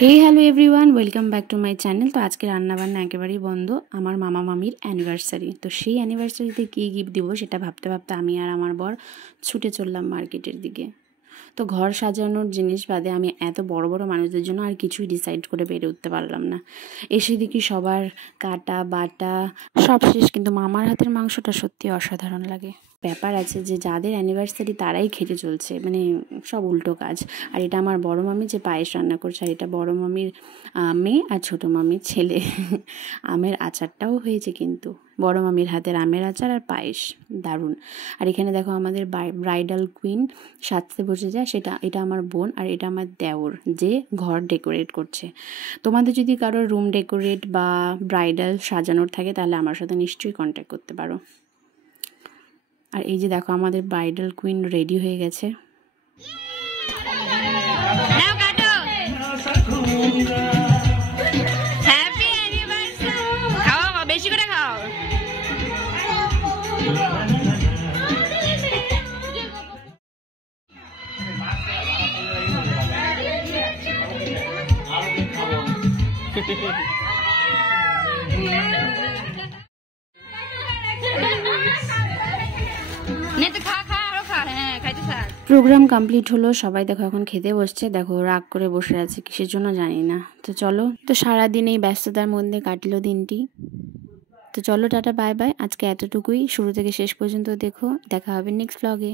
Hey hello everyone, welcome back to my channel. তো আজকে রান্নাবান্না একেবারেই বন্ধ। আমার মামা মামির অ্যানিভার্সারি, তো সেই অ্যানিভার্সারিতে কী গিফট দিব সেটা ভাবতে ভাবতে আমি আর আমার বর ছুটে চললাম মার্কেটের দিকে। তো ঘর সাজানোর জিনিস বাদে আমি এত বড় বড় মানুষদের জন্য আর কিছুই ডিসাইড করে বেড়ে উঠতে পারলাম না। এসে দেখি সবার কাটা বাটা সব শেষ, কিন্তু মামার হাতের মাংসটা সত্যি অসাধারণ লাগে। ব্যাপার আছে যে যাদের অ্যানিভার্সারি তারাই খেতে চলছে, মানে সব উল্টো কাজ। আর এটা আমার বড় মামি যে পায়েস রান্না করছে, আর এটা বড় মামির মেয়ে আর ছোটো মামির ছেলে। আমের আচারটাও হয়েছে, কিন্তু বড় মামির হাতের আমের আচার আর পায়েস দারুণ। আর এখানে দেখো আমাদের ব্রাইডাল কুইন সাজতে বসে যায়, এটা আমার বোন আর এটা আমার দেওর, যে ঘর ডেকোরেট করছে। তোমাদের যদি কারোর রুম ডেকোরেট বা ব্রাইডাল সাজানোর থাকে তাহলে আমার সাথে নিশ্চয়ই কন্ট্যাক্ট করতে পারো। আর এই যে দেখো আমাদের ব্রাইডাল কুইন রেডি হয়ে গেছে। প্রোগ্রাম কমপ্লিট হলো, সবাই দেখো এখন খেতে বসছে। দেখো রাগ করে বসে আছে কিসের জন্য জানি না। তো চলো, তো সারাদিন এই ব্যস্ততার মধ্যে কাটলো দিনটি। তো চলো টাটা বাই বাই, আজকে এতটুকুই। শুরু থেকে শেষ পর্যন্ত দেখো, দেখা হবে নেক্সট ব্লগে।